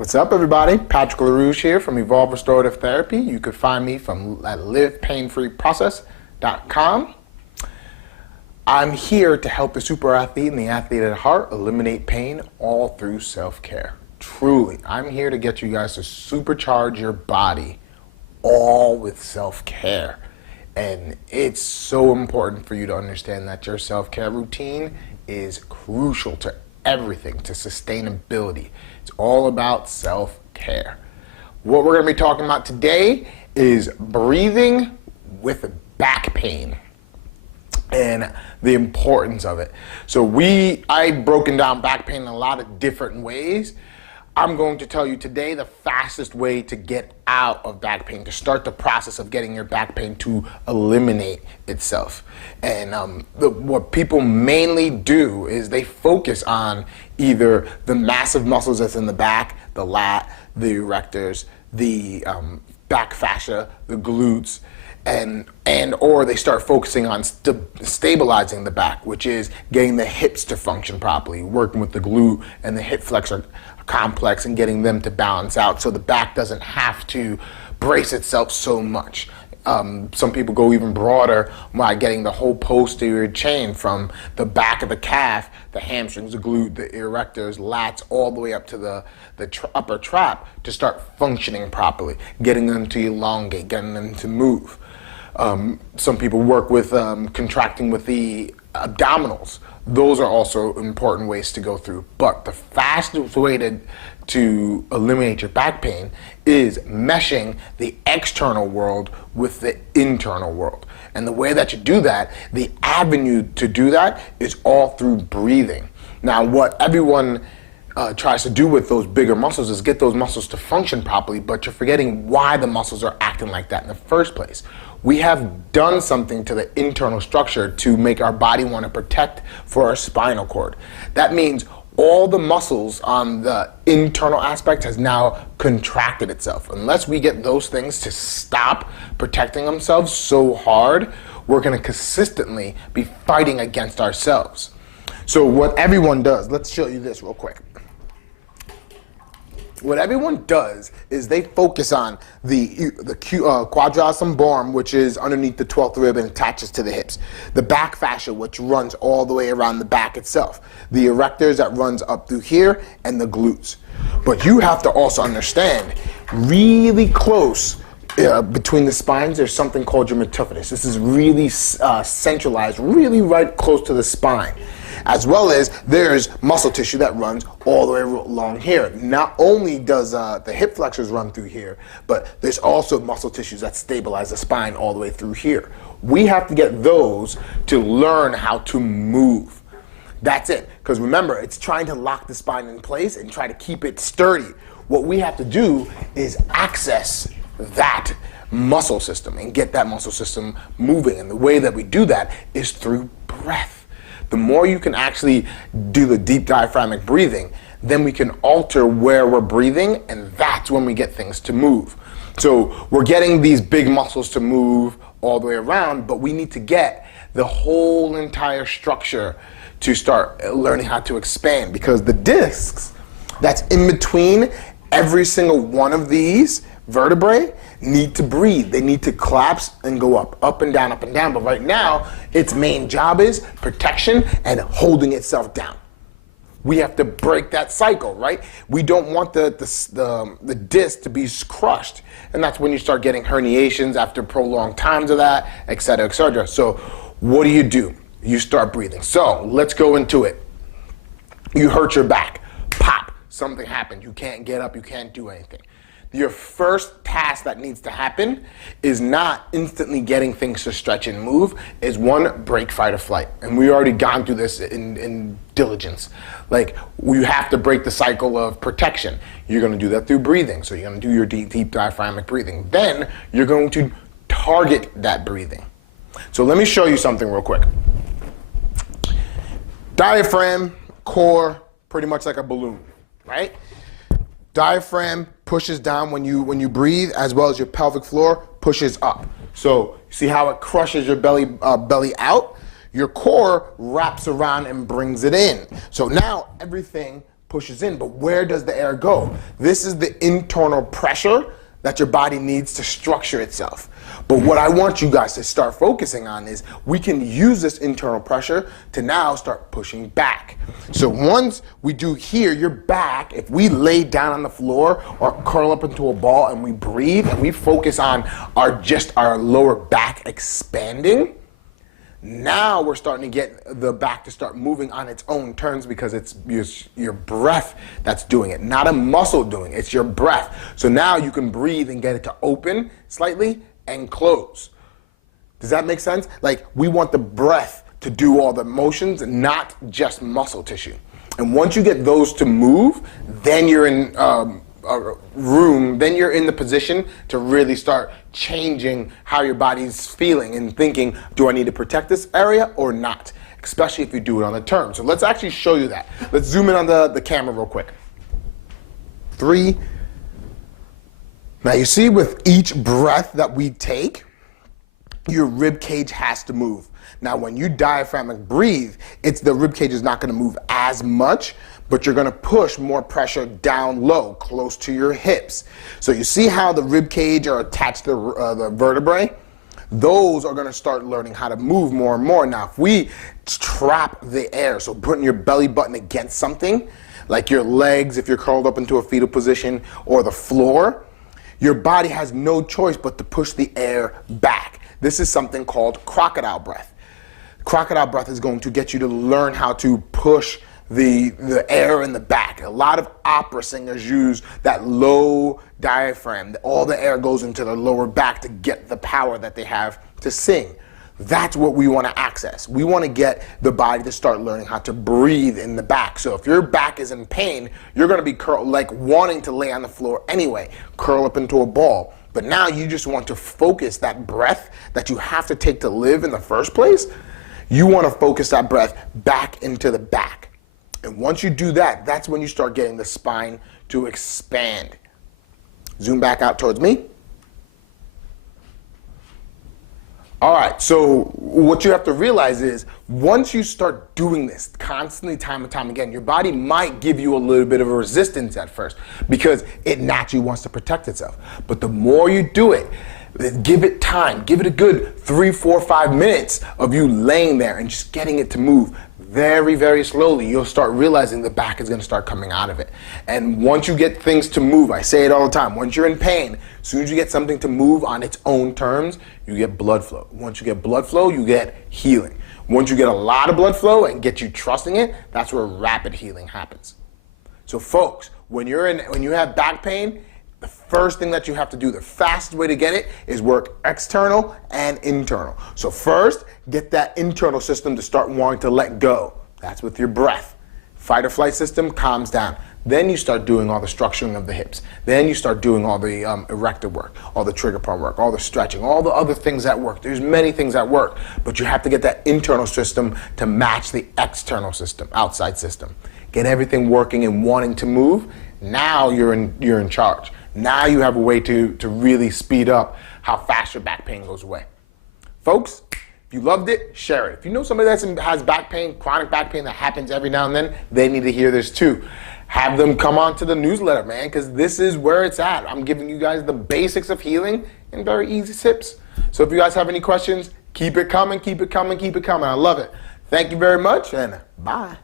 What's up, everybody? Patrick LaRouche here from Evolve Restorative Therapy. You could find me at livepainfreeprocess.com. I'm here to help the super athlete and the athlete at heart eliminate pain all through self-care. Truly, I'm here to get you guys to supercharge your body all with self-care. And it's so important for you to understand that your self-care routine is crucial to everything, to sustainability. It's all about self-care. What we're going to be talking about today is breathing with back pain and the importance of it. So I've broken down back pain in a lot of different ways. I'm going to tell you today the fastest way to get out of back pain, to start the process of getting your back pain to eliminate itself. And what people mainly do is they focus on either the massive muscles that's in the back, the lat, the erectors, the back fascia, the glutes, or they start focusing on stabilizing the back, which is getting the hips to function properly, working with the glute and the hip flexor complex and getting them to balance out so the back doesn't have to brace itself so much. Some people go even broader by getting the whole posterior chain from the back of the calf, the hamstrings, the glute, the erectors, lats, all the way up to the upper trap to start functioning properly, getting them to elongate, getting them to move. Some people work with contracting with the abdominals. Those are also important ways to go through. But the fastest way to eliminate your back pain is meshing the external world with the internal world. And the way that you do that, the avenue to do that is all through breathing. Now, what everyone tries to do with those bigger muscles is get those muscles to function properly, but you're forgetting why the muscles are acting like that in the first place. We have done something to the internal structure to make our body want to protect for our spinal cord. That means all the muscles on the internal aspect has now contracted itself. Unless we get those things to stop protecting themselves so hard, we're going to consistently be fighting against ourselves. So what everyone does, let's show you this real quick. What everyone does is they focus on the quadratus lumborum, which is underneath the 12th rib and attaches to the hips. The back fascia, which runs all the way around the back itself. The erectors that runs up through here, and the glutes. But you have to also understand, really close between the spines, there's something called your metaphysis. This is really centralized, really right close to the spine. As well as there's muscle tissue that runs all the way along here. Not only does the hip flexors run through here, but there's also muscle tissues that stabilize the spine all the way through here. We have to get those to learn how to move. That's it. Because remember, it's trying to lock the spine in place and try to keep it sturdy. What we have to do is access that muscle system and get that muscle system moving. And the way that we do that is through breath. The more you can actually do the deep diaphragmatic breathing, then we can alter where we're breathing, and that's when we get things to move. So we're getting these big muscles to move all the way around, but we need to get the whole entire structure to start learning how to expand, because the discs that's in between every single one of these vertebrae need to breathe. They need to collapse and go up and down, up and down. But right now, its main job is protection and holding itself down. We have to break that cycle, right? We don't want the disc to be crushed. And that's when you start getting herniations after prolonged times of that, et cetera, et cetera. So what do? You start breathing. So let's go into it. You hurt your back. Pop. Something happened. You can't get up. You can't do anything. Your first task that needs to happen is not instantly getting things to stretch and move, is one, break, fight, or flight. And we already gone through this in diligence. Like, you have to break the cycle of protection. You're going to do that through breathing. So you're going to do your deep diaphragmatic breathing. Then you're going to target that breathing. So let me show you something real quick. Diaphragm, core, pretty much like a balloon, right? Diaphragm pushes down when you breathe, as well as your pelvic floor pushes up. So see how it crushes your belly out? Your core wraps around and brings it in. So now everything pushes in, but where does the air go? This is the internal pressure that your body needs to structure itself. But what I want you guys to start focusing on is we can use this internal pressure to now start pushing back. So once we do here, your back, if we lay down on the floor or curl up into a ball and we breathe and we focus on our lower back expanding, now we're starting to get the back to start moving on its own terms because it's your breath that's doing it, not a muscle doing it, it's your breath. So now you can breathe and get it to open slightly and close. Does that make sense? Like, we want the breath to do all the motions and not just muscle tissue. And once you get those to move, then you're in then you're in the position to really start changing how your body's feeling and thinking, do I need to protect this area or not? Especially if you do it on the term. So let's actually show you that. Let's zoom in on the camera real quick. 3. Now you see with each breath that we take, your rib cage has to move. Now when you diaphragmatic breathe, the rib cage is not going to move as much, but you're going to push more pressure down low, close to your hips. So you see how the rib cage are attached to the vertebrae? Those are going to start learning how to move more and more. Now if we trap the air, so putting your belly button against something, like your legs if you're curled up into a fetal position, or the floor, your body has no choice but to push the air back. This is something called crocodile breath. Crocodile breath is going to get you to learn how to push the air in the back. A lot of opera singers use that low diaphragm. All the air goes into the lower back to get the power that they have to sing. That's what we want to access. We want to get the body to start learning how to breathe in the back. So if your back is in pain, you're going to be like wanting to lay on the floor anyway, curl up into a ball. But now you just want to focus that breath that you have to take to live in the first place. You want to focus that breath back into the back. And once you do that, that's when you start getting the spine to expand. Zoom back out towards me. All right, so what you have to realize is once you start doing this constantly, time and time again, your body might give you a little bit of a resistance at first because it naturally wants to protect itself. But the more you do it, give it time, give it a good 3, 4, 5 minutes of you laying there and just getting it to move very, very slowly. You'll start realizing the back is going to start coming out of it. And once you get things to move, I say it all the time, once you're in pain, as soon as you get something to move on its own terms, you get blood flow. Once you get blood flow, you get healing. Once you get a lot of blood flow and get you trusting it, that's where rapid healing happens. So folks, when you have back pain, the first thing that you have to do, the fastest way to get it, is work external and internal. So first, get that internal system to start wanting to let go. That's with your breath. Fight or flight system calms down. Then you start doing all the structuring of the hips. Then you start doing all the erector work, all the trigger point work, all the stretching, all the other things that work. There's many things that work, but you have to get that internal system to match the external system, outside system. Get everything working and wanting to move. Now you're in charge. Now you have a way to really speed up how fast your back pain goes away. Folks, if you loved it, share it. If you know somebody that has back pain, chronic back pain that happens every now and then, they need to hear this too. Have them come on to the newsletter, man, because this is where it's at. I'm giving you guys the basics of healing in very easy tips. So if you guys have any questions, keep it coming, keep it coming, keep it coming. I love it. Thank you very much, and bye.